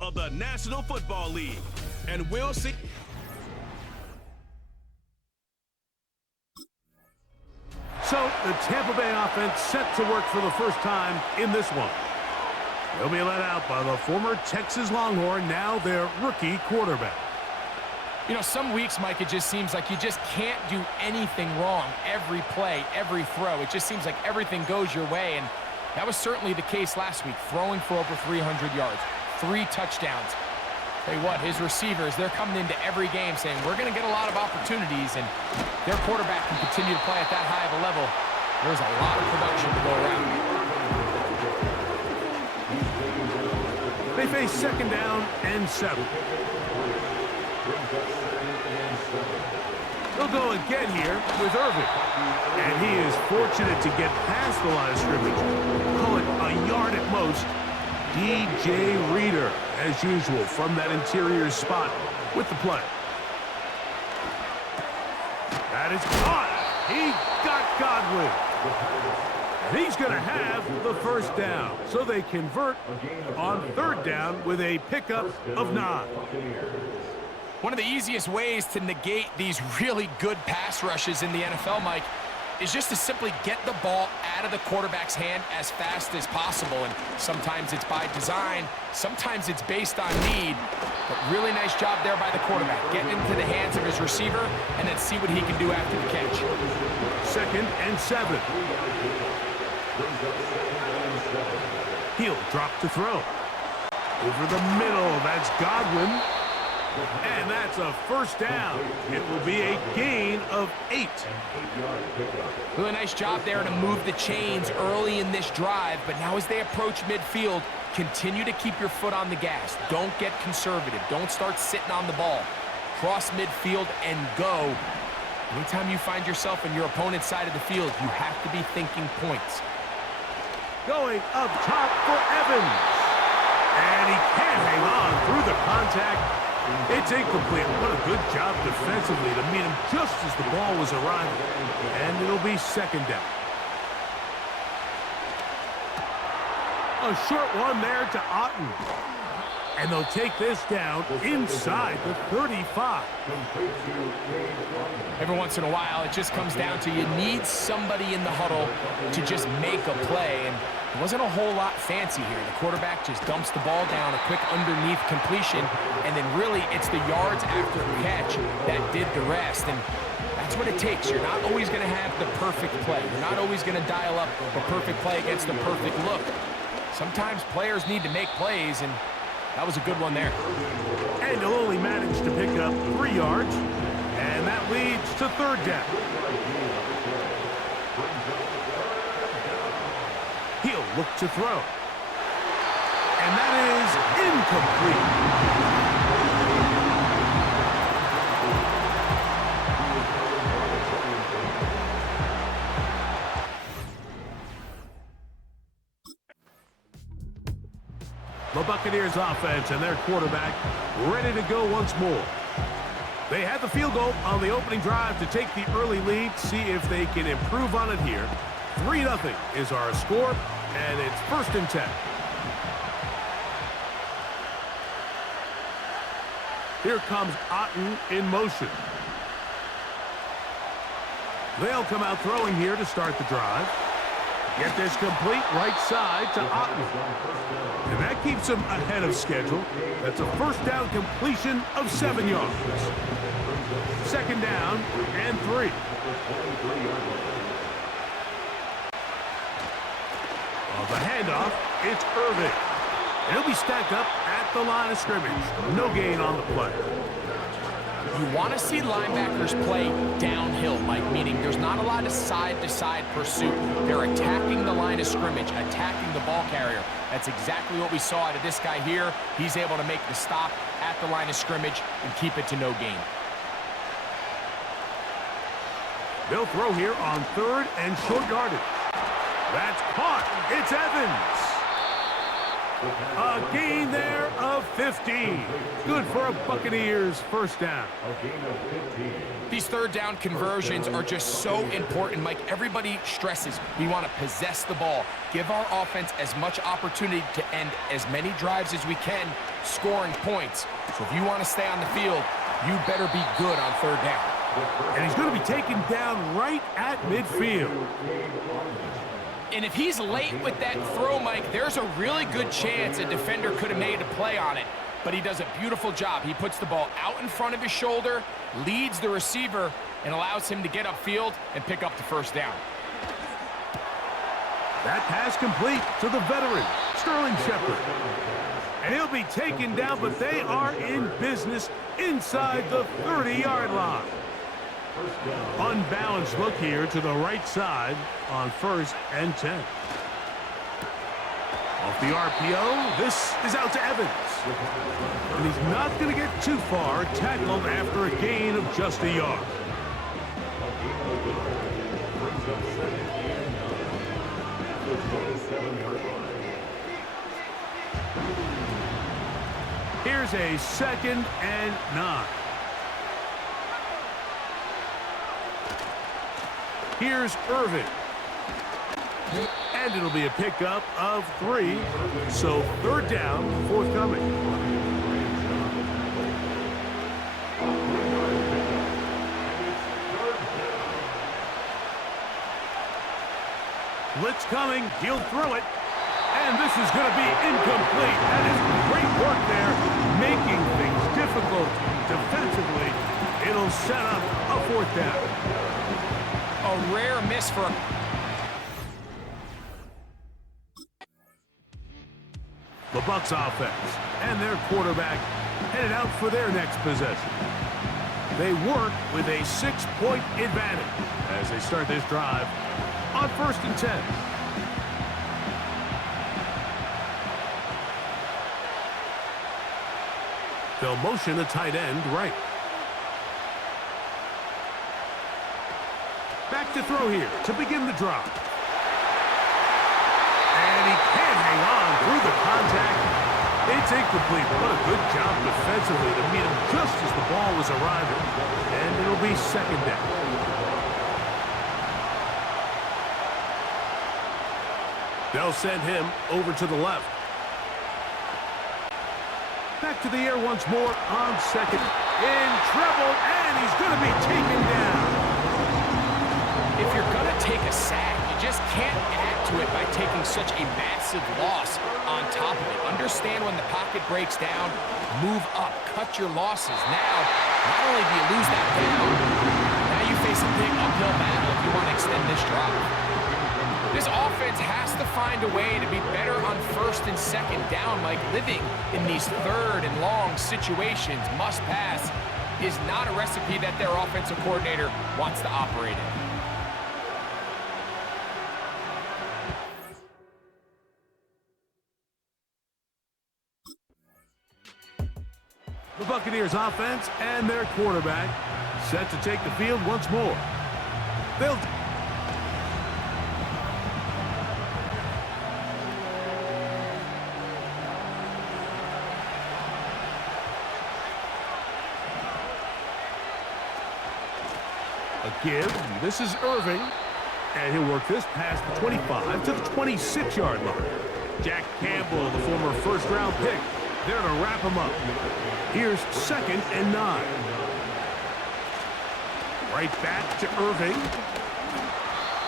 of the National Football League. And we'll see. So the Tampa Bay offense set to work for the first time in this one. They'll be let out by the former Texas Longhorn, now their rookie quarterback. You know, some weeks, Mike, it just seems like you just can't do anything wrong. Every play, every throw, it just seems like everything goes your way. And that was certainly the case last week, throwing for over 300 yards, 3 touchdowns. Tell you what, his receivers, they're coming into every game saying, we're going to get a lot of opportunities, and their quarterback can continue to play at that high of a level. There's a lot of production to go around. They face 2nd down and 7. They'll go again here with Irvin. And he is fortunate to get past the line of scrimmage. Call it a yard at most. DJ Reader, as usual, from that interior spot with the play. That is caught. He got Godwin. And he's going to have the first down. So they convert on 3rd down with a pickup of 9. One of the easiest ways to negate these really good pass rushes in the NFL, Mike, is just to simply get the ball out of the quarterback's hand as fast as possible. And sometimes it's by design, sometimes it's based on need. But really nice job there by the quarterback, getting into the hands of his receiver and then see what he can do after the catch. 2nd and 7. He'll drop to throw. Over the middle, that's Godwin. And that's a first down. It will be a gain of 8. Really nice job there to move the chains early in this drive, but now as they approach midfield, continue to keep your foot on the gas. Don't get conservative. Don't start sitting on the ball. Cross midfield and go. Anytime you find yourself on your opponent's side of the field, you have to be thinking points. Going up top for Evans. And he can't hang on through the contact. It's incomplete. What a good job defensively to meet him just as the ball was arriving. And it'll be 2nd down. A short one there to Otten. And they'll take this down inside the 35. Every once in a while, it just comes down to you need somebody in the huddle to just make a play. And it wasn't a whole lot fancy here. The quarterback just dumps the ball down, a quick underneath completion, and then really it's the yards after the catch that did the rest. And that's what it takes. You're not always going to have the perfect play. You're not always going to dial up the perfect play against the perfect look. Sometimes players need to make plays, and that was a good one there. And he'll only manage to pick up 3 yards, and that leads to 3rd down. He'll look to throw. And that is incomplete. The Buccaneers offense and their quarterback ready to go once more. They had the field goal on the opening drive to take the early lead, see if they can improve on it here. 3-0 is our score, and it's 1st and 10. Here comes Otten in motion. They'll come out throwing here to start the drive. Get this complete right side to Otten. And that keeps him ahead of schedule. That's a 1st down completion of 7 yards. 2nd down and 3. On the handoff, it's Irvin. And he'll be stacked up at the line of scrimmage. No gain on the play. You want to see linebackers play downhill, Mike, meaning there's not a lot of side-to-side pursuit. They're attacking the line of scrimmage, attacking the ball carrier. That's exactly what we saw out of this guy here. He's able to make the stop at the line of scrimmage and keep it to no gain. They'll throw here on 3rd and short yardage. That's caught. It's Evans. A gain there of 15. Good for a Buccaneers first down. These third down conversions are just so important, Mike. Everybody stresses we want to possess the ball, give our offense as much opportunity to end as many drives as we can, scoring points. So if you want to stay on the field, you better be good on third down. And he's going to be taken down right at midfield. And if he's late with that throw, Mike, there's a really good chance a defender could have made a play on it. But he does a beautiful job. He puts the ball out in front of his shoulder, leads the receiver, and allows him to get upfield and pick up the first down. That pass complete to the veteran, Sterling Shepard. And he'll be taken down, but they are in business inside the 30-yard line. Unbalanced look here to the right side on 1st and 10. Off the RPO, this is out to Evans. And he's not going to get too far, tackled after a gain of just a yard. Here's a 2nd and 9. Here's Irvin. And it'll be a pickup of 3. So 3rd down, forthcoming. Blitz coming. He'll throw it. And this is going to be incomplete. That is great work there, making things difficult defensively. It'll set up a 4th down. A rare miss for the Bucs offense and their quarterback headed out for their next possession. They work with a 6-point advantage as they start this drive on 1st and 10. They'll motion a tight end right. Back to throw here to begin the drive. And he can't hang on through the contact. It's incomplete. What a good job defensively to meet him just as the ball was arriving. And it'll be 2nd down. They'll send him over to the left. Back to the air once more on 2nd. In trouble, and he's going to be taken down. If you're going to take a sack, you just can't add to it by taking such a massive loss on top of it. Understand when the pocket breaks down, move up, cut your losses. Now, not only do you lose that down, now you face a big uphill battle if you want to extend this drive. This offense has to find a way to be better on 1st and 2nd down, like living in these 3rd and long situations. Must pass is not a recipe that their offensive coordinator wants to operate in. The Buccaneers offense and their quarterback set to take the field once more. They'll a give. This is Irving. And he'll work this past the 25 to the 26-yard line. Jack Campbell, the former first-round pick, there to wrap him up. Here's 2nd and 9. Right back to Irving.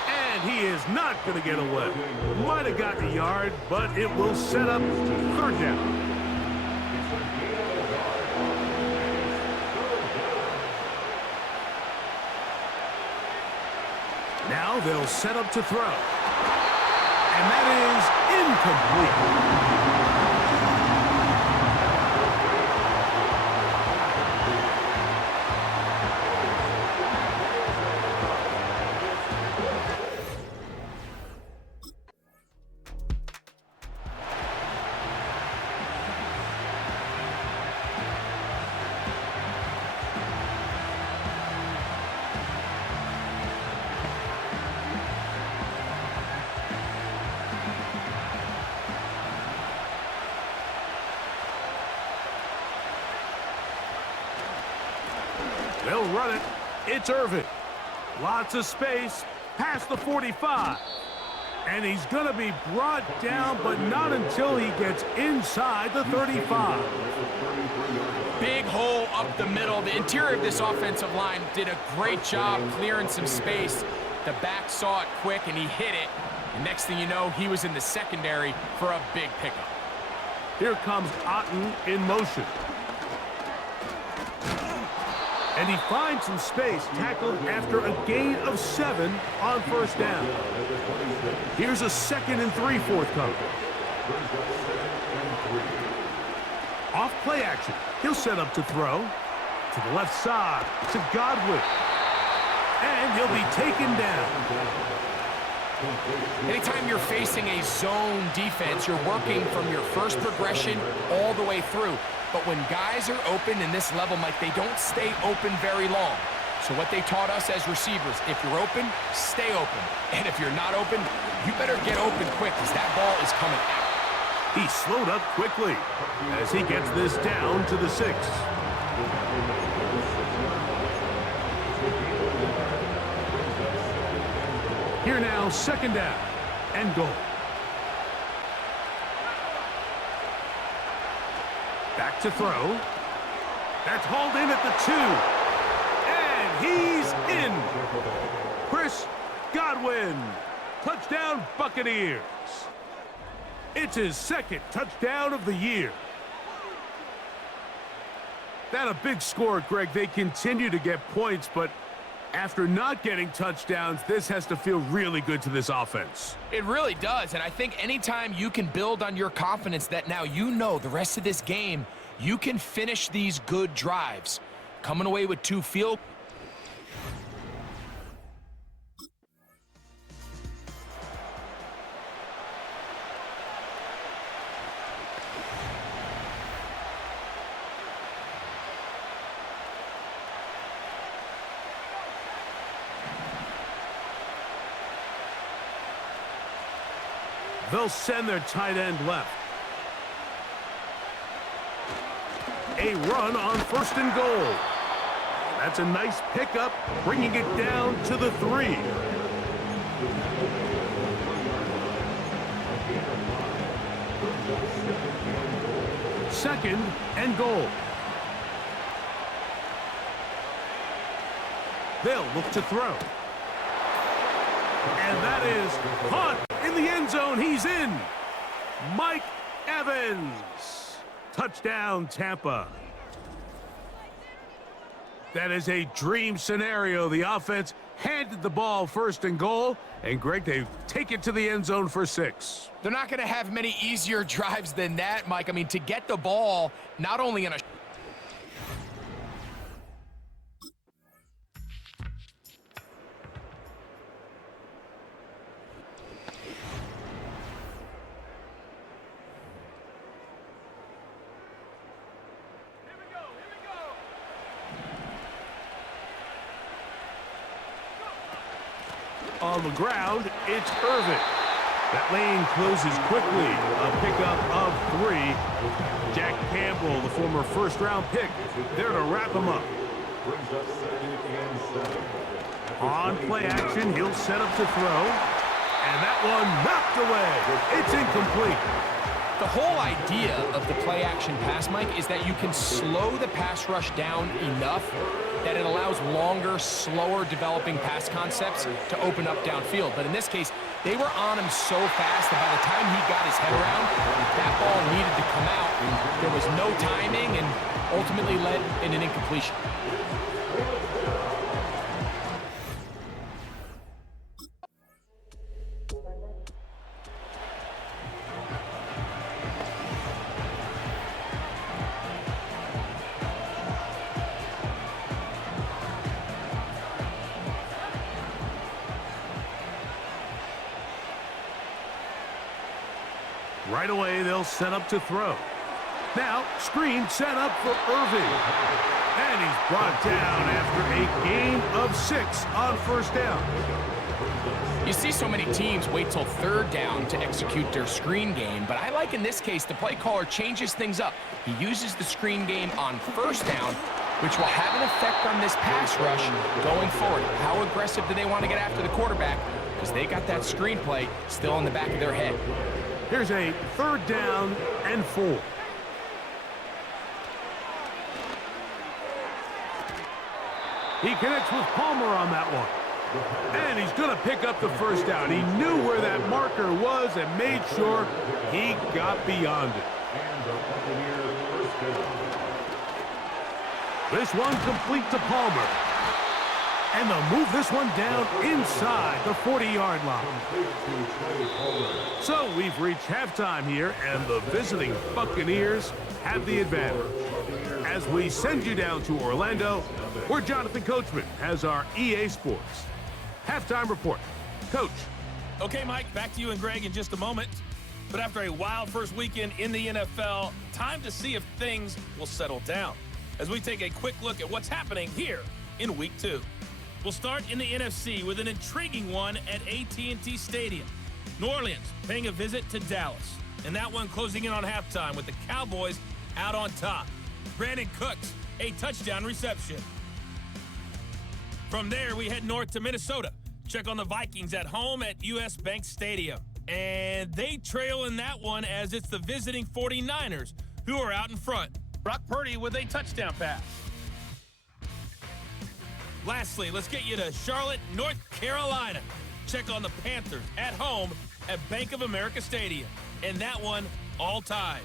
And he is not going to get away. Might have got the yard, but it will set up 3rd down. Now they'll set up to throw. And that is incomplete. They'll run it. It's Irvin. Lots of space past the 45. And he's going to be brought down, but not until he gets inside the 35. Big hole up the middle. The interior of this offensive line did a great job clearing some space. The back saw it quick, and he hit it. And next thing you know, he was in the secondary for a big pickup. Here comes Otten in motion. And he finds some space, tackled after a gain of 7 on first down. Here's a 2nd and 3 forthcoming. Off play action. He'll set up to throw. To the left side, to Godwin. And he'll be taken down. Anytime you're facing a zone defense, you're working from your first progression all the way through. But when guys are open in this level, Mike, they don't stay open very long. So what they taught us as receivers, if you're open, stay open. And if you're not open, you better get open quick because that ball is coming out. He slowed up quickly as he gets this down to the 6. Here now, 2nd down and goal. Back to throw. That's hauled in at the 2. And he's in. Chris Godwin. Touchdown, Buccaneers. It's his 2nd touchdown of the year. That a big score, Greg. They continue to get points, but after not getting touchdowns, this has to feel really good to this offense. It really does, and I think anytime you can build on your confidence that now you know the rest of this game, you can finish these good drives. Coming away with 2 field. They'll send their tight end left. A run on 1st and goal. That's a nice pickup, bringing it down to the 3. Second and goal. They'll look to throw. And that is caught in the end zone. He's in. Mike Evans. Touchdown, Tampa. That is a dream scenario. The offense handed the ball 1st and goal. And, Greg, they take it to the end zone for 6. They're not going to have many easier drives than that, Mike. I mean, to get the ball not only in a on the ground, it's Irvin. That lane closes quickly. A pickup of 3. Jack Campbell, the former first-round pick, there to wrap him up. On play action, he'll set up to throw. And that one knocked away. It's incomplete. The whole idea of the play-action pass, Mike, is that you can slow the pass rush down enough that it allows longer, slower developing pass concepts to open up downfield. But in this case, they were on him so fast that by the time he got his head around, that ball needed to come out. There was no timing and ultimately led in an incompletion. Right away, they'll set up to throw. Now, screen set up for Irving. And he's brought down after a gain of 6 on first down. You see so many teams wait till 3rd down to execute their screen game, but I like in this case the play caller changes things up. He uses the screen game on first down which will have an effect on this pass rush going forward. How aggressive do they want to get after the quarterback? Because they got that screenplay still in the back of their head. Here's a 3rd down and 4. He connects with Palmer on that one. And he's going to pick up the 1st down. He knew where that marker was and made sure he got beyond it. This one complete to Palmer. And they'll move this one down inside the 40-yard line. So we've reached halftime here, and the visiting Buccaneers have the advantage. As we send you down to Orlando, where Jonathan Coachman has our EA Sports halftime report. Coach. Okay, Mike, back to you and Greg in just a moment. But after a wild first weekend in the NFL, time to see if things will settle down as we take a quick look at what's happening here in Week 2. We'll start in the NFC with an intriguing one at AT&T Stadium. New Orleans paying a visit to Dallas, and that one closing in on halftime with the Cowboys out on top. Brandon Cooks, a touchdown reception. From there, we head north to Minnesota. Check on the Vikings at home at US Bank Stadium. And they trail in that one as it's the visiting 49ers who are out in front. Brock Purdy with a touchdown pass. Lastly, let's get you to Charlotte, North Carolina. Check on the Panthers at home at Bank of America Stadium. And that one all tied.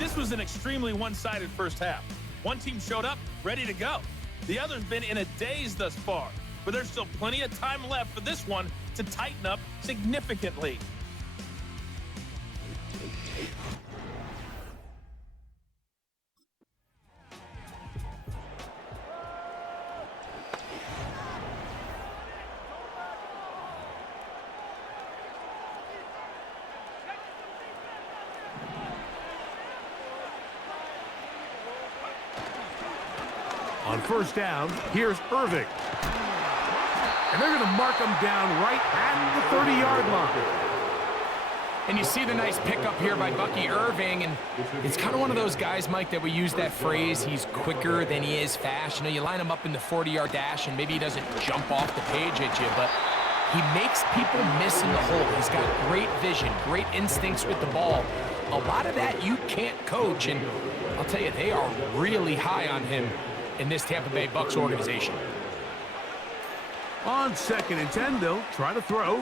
This was an extremely one-sided first half. One team showed up, ready to go. The other's been in a daze thus far, but there's still plenty of time left for this one to tighten up significantly. On 1st down, here's Irving. And they're going to mark him down right at the 30-yard line. And you see the nice pickup here by Bucky Irving, and it's kind of one of those guys, Mike, that we use that phrase, he's quicker than he is fast. You know, you line him up in the 40-yard dash, and maybe he doesn't jump off the page at you, but he makes people miss in the hole. He's got great vision, great instincts with the ball. A lot of that you can't coach, and I'll tell you, they are really high on him in this Tampa Bay Bucs organization. On 2nd and 10, they'll try to throw.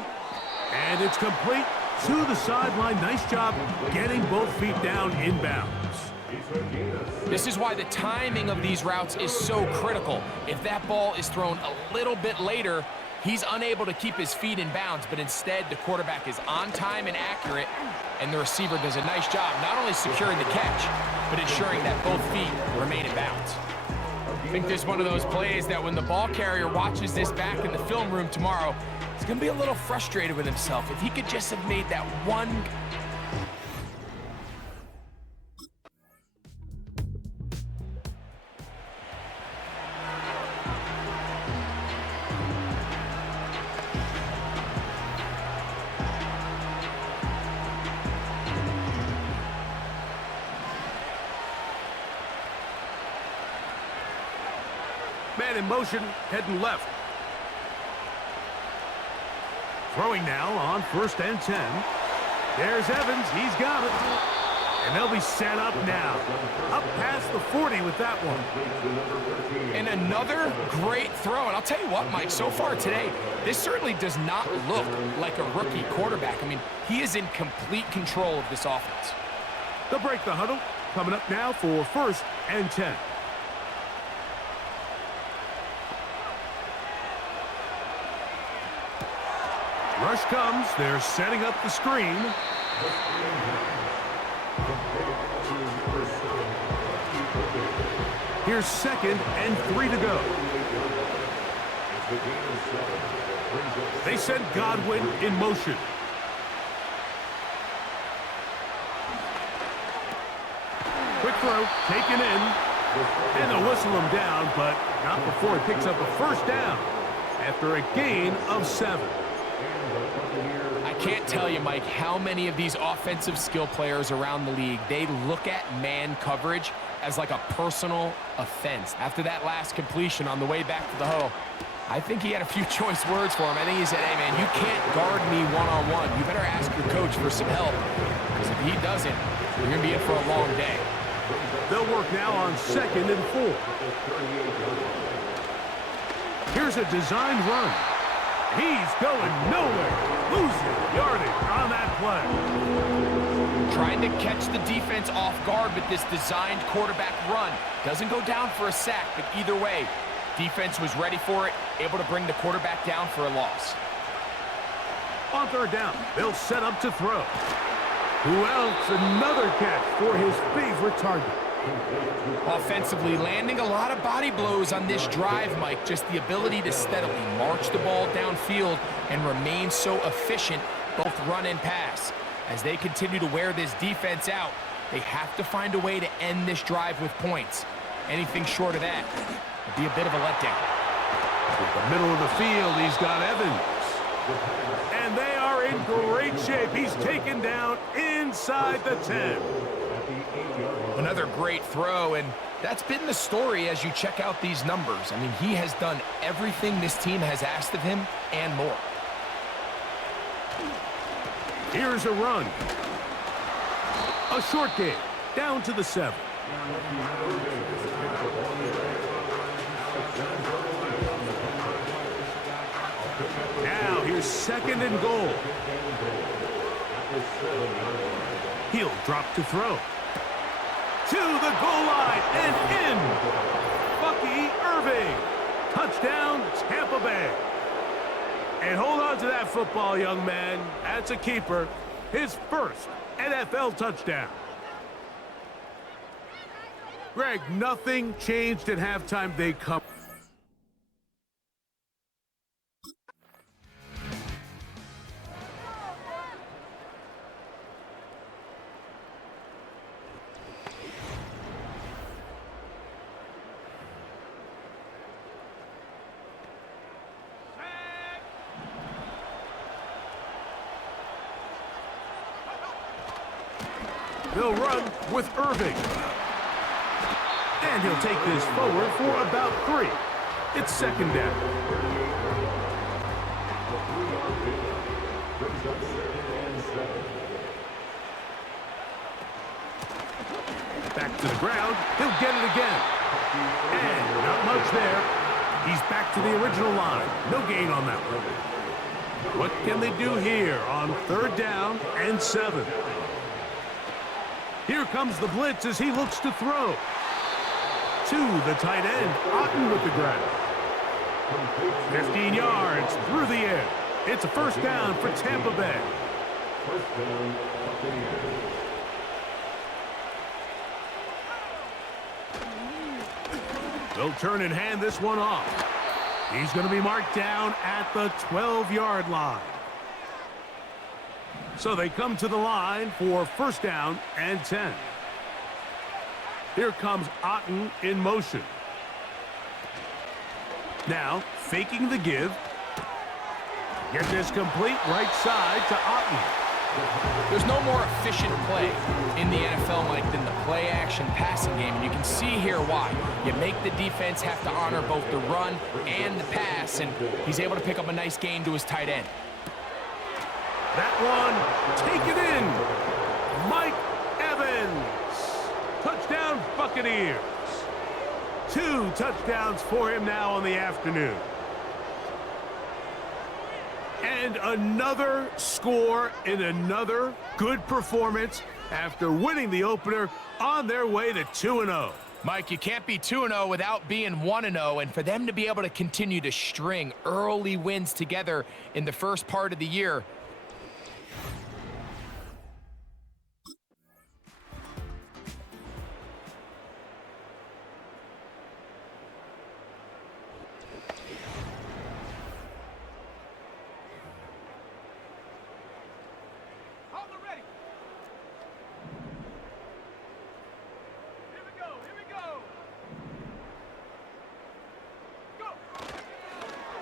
And it's complete to the sideline. Nice job getting both feet down inbounds. This is why the timing of these routes is so critical. If that ball is thrown a little bit later, he's unable to keep his feet in bounds, but instead the quarterback is on time and accurate, and the receiver does a nice job not only securing the catch, but ensuring that both feet remain in bounds. I think there's one of those plays that when the ball carrier watches this back in the film room tomorrow, he's going to be a little frustrated with himself. If he could just have made that one. Man in motion, heading left. Throwing now on 1st and 10. There's Evans, he's got it. And they'll be set up now. Up past the 40 with that one. And another great throw. And I'll tell you what, Mike, so far today, this certainly does not look like a rookie quarterback. I mean, he is in complete control of this offense. They'll break the huddle. Coming up now for 1st and 10. Rush comes. They're setting up the screen. Here's 2nd and 3 to go. They send Godwin in motion. Quick throw, taken in. And they'll whistle him down, but not before he picks up a 1st down after a gain of 7. I can't tell you, Mike, how many of these offensive skill players around the league, they look at man coverage as like a personal offense. After that last completion on the way back to the huddle, I think he had a few choice words for him. I think he said, hey, man, you can't guard me one-on-one. You better ask your coach for some help, because if he doesn't, you're going to be in for a long day. They'll work now on 2nd and 4. Here's a designed run. He's going nowhere. Losing yardage on that play. Trying to catch the defense off guard with this designed quarterback run. Doesn't go down for a sack, but either way, defense was ready for it, able to bring the quarterback down for a loss. On 3rd down, they'll set up to throw. Who else? Another catch for his favorite target. Offensively, landing a lot of body blows on this drive, Mike. Just the ability to steadily march the ball downfield and remain so efficient, both run and pass. As they continue to wear this defense out, they have to find a way to end this drive with points. Anything short of that would be a bit of a letdown. With the middle of the field, he's got Evans. And they are in great shape. He's taken down inside the 10. Another great throw, and that's been the story as you check out these numbers. I mean, he has done everything this team has asked of him and more. Here's a run. A short game, down to the 7. Now here's 2nd and goal. He'll drop to throw. To the goal line and in. Bucky Irving. Touchdown, Tampa Bay. And hold on to that football, young man. That's a keeper. His first NFL touchdown. Greg, nothing changed at halftime. They come. They'll run with Irving. And he'll take this forward for about 3. It's 2nd down. Back to the ground. He'll get it again. And not much there. He's back to the original line. No gain on that one. What can they do here on 3rd down and 7? Here comes the blitz as he looks to throw. To the tight end, Otten with the grab. 15 yards through the air. It's a 1st down for Tampa Bay. They'll turn and hand this one off. He's going to be marked down at the 12-yard line. So they come to the line for 1st down and 10. Here comes Otten in motion. Now, faking the give. Get this complete right side to Otten. There's no more efficient play in the NFL, Mike, than the play-action passing game, and you can see here why. You make the defense have to honor both the run and the pass, and he's able to pick up a nice gain to his tight end. That one, take it in. Mike Evans. Touchdown, Buccaneers. 2 touchdowns for him now on the afternoon. And another score in another good performance after winning the opener on their way to 2-0. Mike, you can't be 2-0 without being 1-0, and for them to be able to continue to string early wins together in the first part of the year,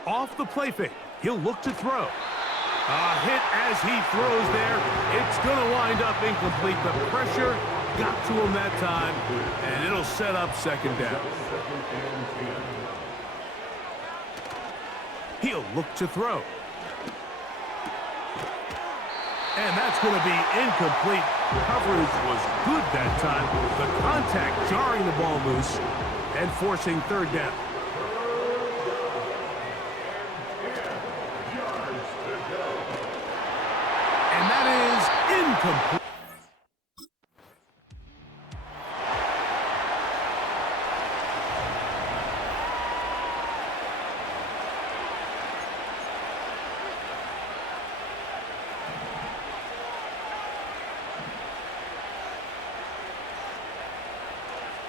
off the play fake. He'll look to throw. A hit as he throws there. It's going to wind up incomplete. The pressure got to him that time, and it'll set up second down. He'll look to throw. And that's going to be incomplete. Coverage was good that time. The contact jarring the ball loose and forcing third down. And that is incomplete.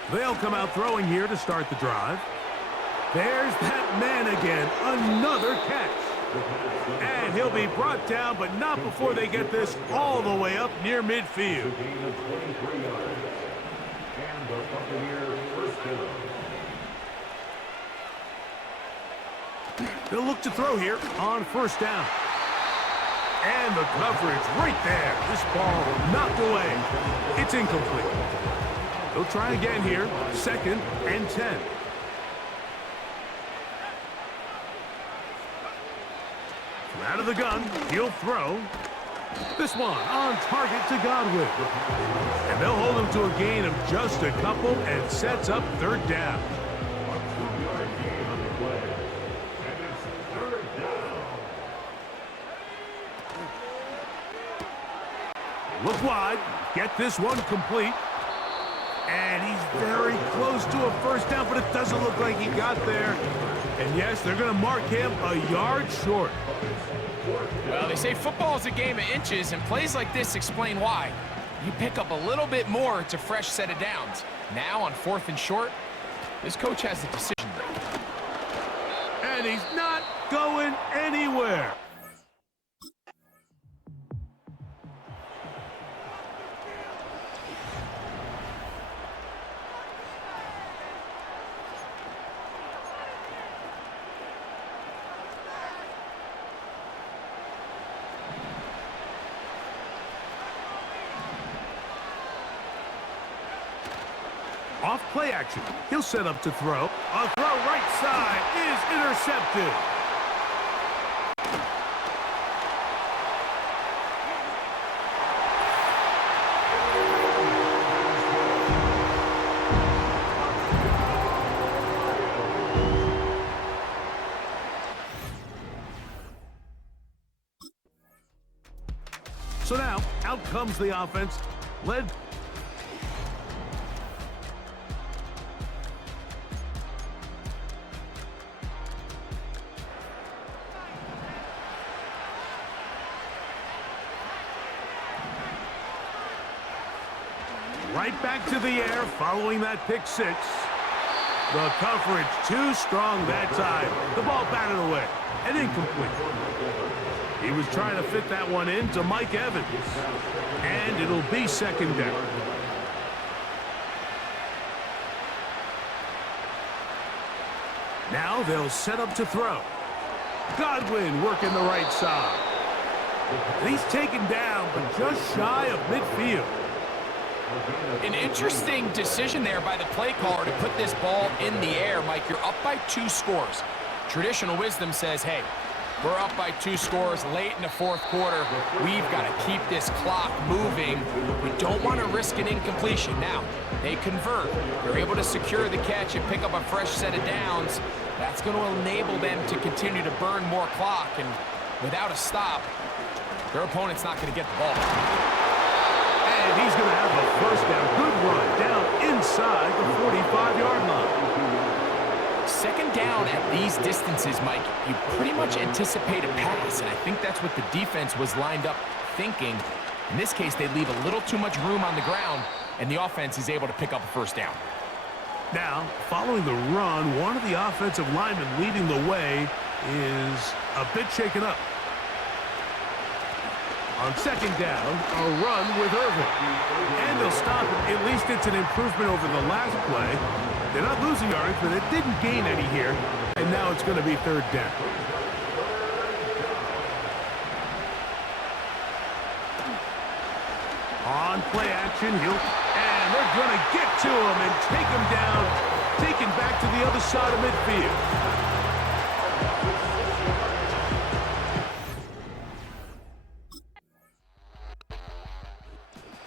They'll come out throwing here to start the drive. There's that man again. Another catch. And he'll be brought down, but not before they get this all the way up near midfield. They'll look to throw here on first down. And the coverage right there. This ball knocked away. It's incomplete. They'll try again here, 2nd and 10. From out of the gun, he'll throw. This one on target to Godwin. And they'll hold him to a gain of just a couple and sets up third down. Look wide, get this one complete. And he's very close to a first down, but it doesn't look like he got there. And yes, they're going to mark him a yard short. Well, they say football is a game of inches, and plays like this explain why. You pick up a little bit more, it's a fresh set of downs. Now on 4th and short, this coach has the decision break. And he's not going anywhere. Off play action. He'll set up to throw. A throw right side is intercepted. So now, out comes the offense, led. Right back to the air following that pick six. The coverage too strong that time. The ball batted away and incomplete. He was trying to fit that one in to Mike Evans. And it'll be second down. Now they'll set up to throw. Godwin working the right side. He's taken down, but just shy of midfield. An interesting decision there by the play caller to put this ball in the air. Mike, you're up by 2 scores. Traditional wisdom says, hey, we're up by 2 scores late in the 4th quarter. We've got to keep this clock moving. We don't want to risk an incompletion. Now, they convert. They're able to secure the catch and pick up a fresh set of downs. That's going to enable them to continue to burn more clock. And without a stop, their opponent's not going to get the ball. And he's going to have a first down. Good run down inside the 45-yard line. Second down at these distances, Mike, you pretty much anticipate a pass, and I think that's what the defense was lined up thinking. In this case, they leave a little too much room on the ground, and the offense is able to pick up a first down. Now, following the run, one of the offensive linemen leading the way is a bit shaken up. On second down, a run with Irvin. And they'll stop it. At least it's an improvement over the last play. They're not losing yards, but it didn't gain any here. And now it's going to be third down. On play action, and they're going to get to him and take him down, taken back to the other side of midfield.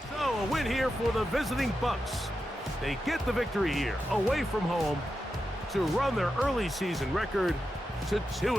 So a win here for the visiting Bucks. They get the victory here, away from home, to run their early season record to 2-0.